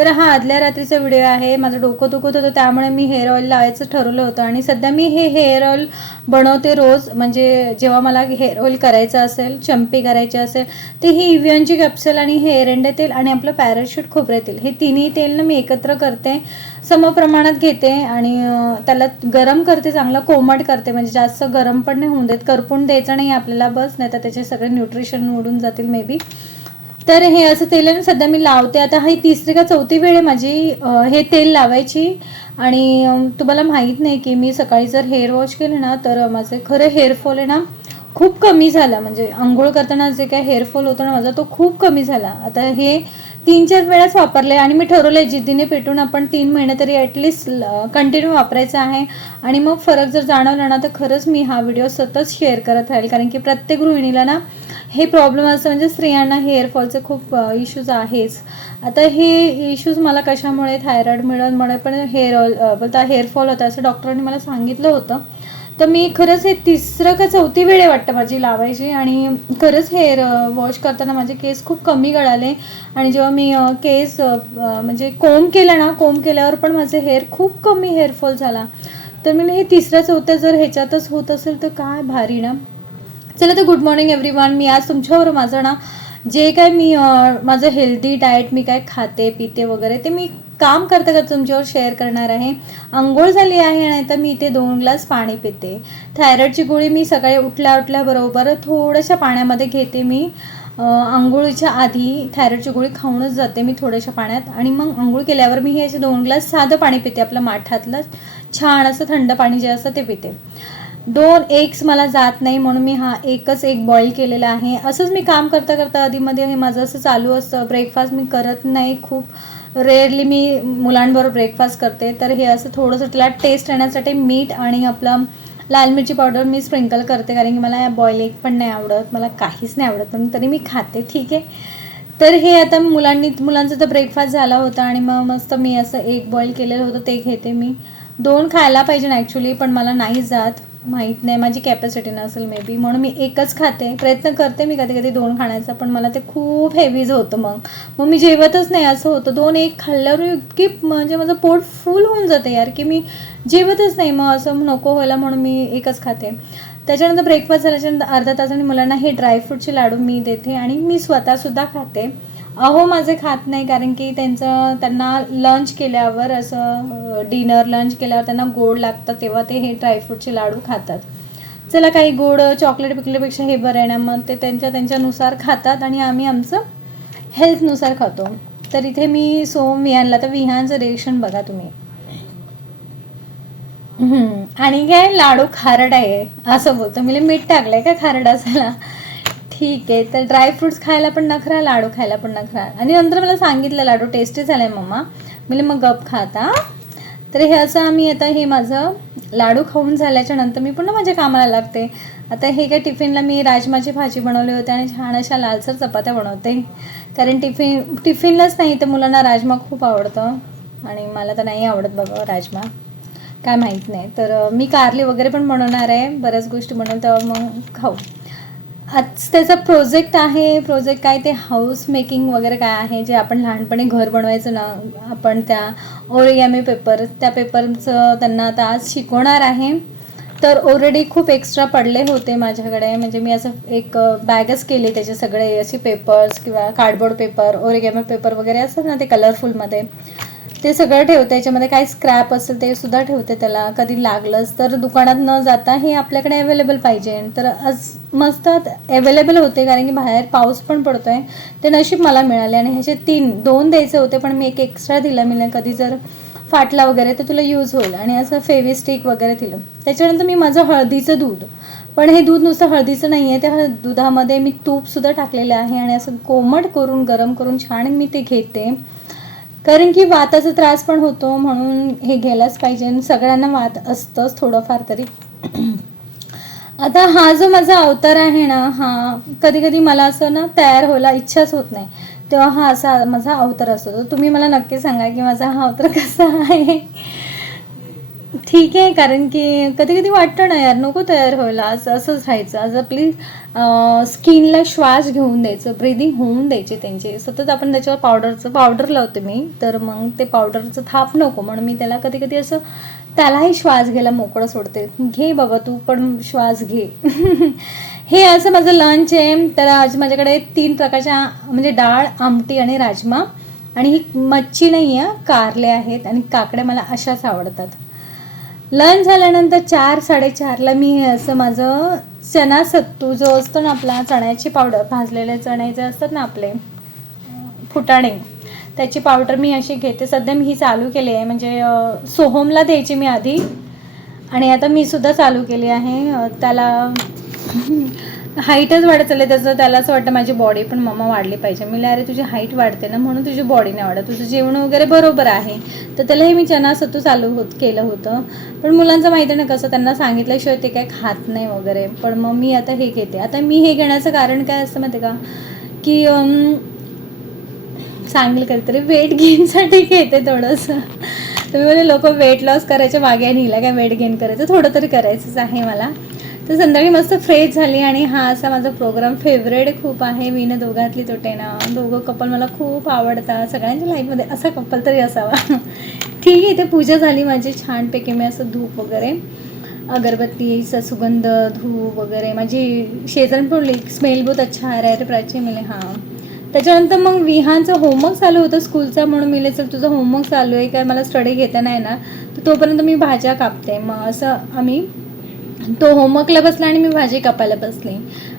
तर हा आदल्या रात्रीचा व्हिडिओ आहे. माझं डोकं दुखत होतं त्यामुळे मी हेअर ऑइल लावायचं ठरवलं होतं आणि सध्या मी हे हेअर ऑइल बनवते रोज. म्हणजे जेव्हा मला हेअर ऑइल करायचं असेल, चंपी करायची असेल, तर ही इव्हियनची कॅप्सूल आणि हे एरंडे तेल आणि आपलं पॅराशूट खोबरे तेल, हे तिन्ही तेल मी एकत्र करते, समप्रमाणात घेते आणि त्याला गरम करते, चांगलं कोमट करते. म्हणजे जास्त गरम पण नाही होऊन देत, करपून द्यायचं नाही आपल्याला, बस नाही तर त्याचे सगळे न्यूट्रिशन उडून जातील मे बी. तर हे असं तेल आहे ना, सध्या मी लावते. आता ही तिसरी का चौथी वेळ आहे माझी हे तेल लावायची. आणि तुम्हाला माहीत नाही की मी सकाळी जर हेअर वॉश केलं ना, तर माझे खरं हेअरफॉल आहे ना खूप कमी झाला. म्हणजे आंघोळ करताना जे काय हेअरफॉल होतो ना माझा, तो खूप कमी झाला. आता हे 3-4 वेळाच वापरले आणि मी ठरवलंय जिद्दीने पेटून आपण 3 महिने तरी ॲटलिस्ट कंटिन्यू वापरायचं आहे. आणि मग फरक जर जाणवला ना, तर खरंच मी हा व्हिडिओ सतत शेअर करत राहील. कारण की प्रत्येक गृहिणीला ना हे प्रॉब्लेम असतं, म्हणजे स्त्रियांना हेअरफॉलचे खूप इश्यूज आहेच. आता हे इश्यूज मला कशामुळे, थायरॉइडमुळे पण हेअरफॉल होता असं डॉक्टरांनी मला सांगितलं होतं. तर मी खरंच हे तिसरं का चौथी वेळ वाटतं माझी लावायची. आणि खरंच हेअर वॉश करताना माझे केस खूप कमी गळाले. आणि जेव्हा मी केस म्हणजे कोंब केला ना, कोंब केल्यावर पण माझे हेअर खूप कमी हेअरफॉल झाला. तर मी हे तिसरं चौथं जर ह्याच्यातच होत असेल तर काय भारी ना. चला तर गुड मॉर्निंग एव्हरीवन. मी आज तुमच्यावर माझं ना जे काय मी माझं हेल्दी डाएट मी काय खाते पिते वगैरे ते मी काम करता करता तुमच्यावर शेअर करणार आहे. अंघोळ झाली आहे नाही तर मी इथे 2 ग्लास पाणी पिते. थायरॉइडची गोळी मी सकाळी उठल्याबरोबर थोड्याशा पाण्यामध्ये घेते. मी अंघोळीच्या आधी थायरॉइडची गोळी खाऊनच जाते मी थोड्याशा पाण्यात. आणि मग अंघोळ केल्यावर मी हे असे 2 ग्लास साधं पाणी पिते, आपलं माठातलं छान असं थंड पाणी जे असतं ते पिते. 2 एग्स मला जात नाही म्हणून मी हा एकच एग बॉईल केलेला आहे. असंच मी काम करता करता आधीमध्ये हे माझं असं चालू असतं. ब्रेकफास्ट मी करत नाही, खूप रेअरली मी मुलांबरोबर ब्रेकफास्ट करते. तर हे असं थोडंसं त्याला टेस्ट येण्यासाठी मीठ आणि आपलं लाल मिरची पावडर मी स्प्रिंकल करते. कारण की मला बॉईल एग पण नाही आवडत, मला काहीच नाही आवडत, पण तरी मी खाते, ठीक आहे. तर हे आता मुलांचा तर ब्रेकफास्ट झाला होता आणि मग मस्त मी असं एग बॉईल केलेलं होतं ते घेते मी. 2 खायला पाहिजे ना ॲक्च्युली, पण मला नाही जात, माहीत नाही माझी कॅपॅसिटी नसेल मे बी, म्हणून मी एकच खाते. प्रयत्न करते मी कधी कधी 2 खाण्याचा, पण मला ते खूप हेवीज होतं. मग मी जेवतच नाही असं होतं. 2 एग खाल्ल्यावर इतकी म्हणजे माझं पोट फुल होऊन जाते यार, की मी जेवतच नाही. मग असं नको व्हायला म्हणून मी एकच खाते. त्याच्यानंतर ब्रेकफास्ट झाल्याच्यानंतर अर्धा तासाने मुलांना हे ड्रायफ्रूटचे लाडू मी देते आणि मी स्वतःसुद्धा खाते. अहो माझे खात नाही, कारण की त्यांना लंच केल्यावर असं डिनर लंच केल्यावर त्यांना गोड लागतं, तेव्हा ते हे ड्रायफ्रूटचे लाडू खातात. चला, काही गोड चॉकलेट पिकल्यापेक्षा हे बरं आहे ना. मग ते त्यांच्यानुसार खातात आणि आम्ही आमचं हेल्थनुसार खातो. तर इथे मी विहानला, तर विहानचं रिएक्शन बघा तुम्ही. आणि काय लाडू खारट आहे असं बोलतो. मी मीठ टाकलंय का खारट असायला. ठीक आहे, तर ड्रायफ्रुट्स खायला पण नखरा, लाडू खायला पण नखरा. आणि नंतर मला सांगितलं लाडू टेस्टी झालाय मम्मा. मी मग गप खाता. तर हे असं आम्ही आता हे माझं लाडू खाऊन झाल्याच्या नंतर मी पुन्हा माझ्या कामाला लागते. आता हे काय टिफिनला मी राजमाची भाजी बनवली होती आणि छान अशा लालसर चपात्या बनवते. कारण टिफिनलाच नाही तर मुलांना राजमा खूप आवडतं आणि मला तर नाही आवडत बाबा राजमा, काय माहीत नाही. तर मी कारली वगैरे पण बनवणार आहे, बऱ्याच गोष्टी बनवतो मग खाऊ. आज त्याचा प्रोजेक्ट आहे. प्रोजेक्ट काय ते हाऊस मेकिंग वगैरे काय आहे, जे आपण लहानपणी घर बनवायचं ना आपण, त्या ओरिगॅमी पेपर, त्या पेपरचं त्यांना आता आज शिकवणार आहे. तर ऑलरेडी खूप एक्स्ट्रा पडले होते माझ्याकडे. म्हणजे मी असं एक बॅगच केली, त्याचे सगळे असे पेपर्स किंवा कार्डबोर्ड पेपर, ओरिगॅमी पेपर वगैरे असतात ना ते कलरफुलमध्ये, ते सगळं ठेवते. याच्यामध्ये काही स्क्रॅप असेल ते सुद्धा ठेवते, त्याला कधी लागलंच तर दुकानात न जाता हे आपल्याकडे अवेलेबल पाहिजे. तर आज मस्त अवेलेबल होते, कारण की बाहेर पाऊस पण पडतोय. ते नशीब मला मिळाले. आणि ह्याचे 2 द्यायचे होते, पण मी एक एक्स्ट्रा दिला. मी कधी जर फाटला वगैरे तर तुला यूज होईल, आणि असं फेविस्टिक वगैरे दिलं. त्याच्यानंतर मी माझं हळदीचं दूध, पण हे दूध नुसतं हळदीचं नाही आहे, त्या दुधामध्ये मी तूपसुद्धा टाकलेलं आहे आणि असं कोमट करून गरम करून छान मी ते घेते. कारण की वाताचा त्रास पण होतो, म्हणून हे घ्यायलाच पाहिजे. सगळ्यांना वात असतंच थोडंफार तरी. आता हा जो माझा अवतार आहे ना, हा कधी कधी मला असं ना तयार व्हायला इच्छाच होत नाही, तेव्हा हा असा माझा अवतार असतो. तर तुम्ही मला नक्की सांगा की माझा हा अवतार कसा आहे. ठीक आहे, कारण की कधी कधी वाटतं ना यार, नको तयार व्हायला, असं असंच राहायचं. आज आपली स्किनला श्वास घेऊन द्यायचं, ब्रिदिंग होऊन द्यायची त्यांची. सतत आपण त्याच्यावर पावडर लावते मी, तर मग ते पावडरचं थाप नको म्हणून मी त्याला कधी कधी असं त्यालाही श्वास घ्यायला मोकळं सोडते. घे बाबा तू पण श्वास घे. हे असं माझं लंच आहे. तर आज माझ्याकडे 3 प्रकारच्या म्हणजे डाळ, आमटी आणि राजमा, आणि ही मच्छी नाही आहे, कारले आहेत आणि काकड्या मला अशाच आवडतात. लंच झाल्यानंतर 4-4:30ला मी हे असं माझं चना सत्तू जो असतो ना आपला, चण्याची पावडर, भाजलेले चणे जे असतात ना आपले फुटाणे, त्याची पावडर मी अशी घेते. सध्या मी ही चालू केली आहे, म्हणजे सोहमला द्यायची मी आधी, आणि आता मी सुद्धा चालू केली आहे. त्याला हाईटच वाढत चालले त्याचं. त्याला असं वाटतं माझी बॉडी पण मम्मा वाढली पाहिजे. मी अरे तुझी हाईट वाढते ना, म्हणून तुझी बॉडी नाही वाढत, तुझं जेवण वगैरे बरोबर आहे. तर त्यालाही मी चना सत्तू चालू केलं होतं. पण मुलांचं माहिती नाही कसं, त्यांना सांगितल्याशिवाय ते काय खात नाही वगैरे. पण मग मी आता हे घेते. आता मी हे घेण्याचं कारण काय असतं माहिती का, की सांगेल कधीतरी वेट गेनसाठी घेते थोडंसं. तुम्ही बोले लोक वेट लॉस करायच्या मागे आणि हिला काय वेट गेन करायचं, थोडं तरी करायचंच आहे मला. तर संध्याकाळी मस्त फ्रेश झाली, आणि हा असा माझा प्रोग्राम फेवरेट खूप आहे. विण दोघातली तोटेना, दोघं कपल मला खूप आवडतात. सगळ्यांच्या लाईफमध्ये असा कपल तरी असावा. ठीक आहे, इथे पूजा झाली माझी छानपैकी. मी असं धूप वगैरे, अगरबत्तीचा सुगंध, धूप वगैरे, माझी शेजारी पण स्मेल बहुत अच्छा आ रहा है रे प्राची मिले. हां, त्याच्यानंतर मग विहानचं होमवर्क चालू होतं स्कूलचा, म्हणून मी चल तुझं होमवर्क चालू आहे काय, मला स्टडी घेता नाही ना, तर तोपर्यंत मी भाज्या कापते. मग असं आम्ही, तो होमवर्कला बसला आणि मी भाजी कापायला बसली,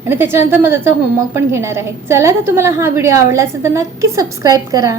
आणि त्याच्यानंतर मग त्याचा होमवर्क पण घेणार आहे. चला, तर तुम्हाला हा व्हिडिओ आवडला असेल तर नक्की सबस्क्राईब करा.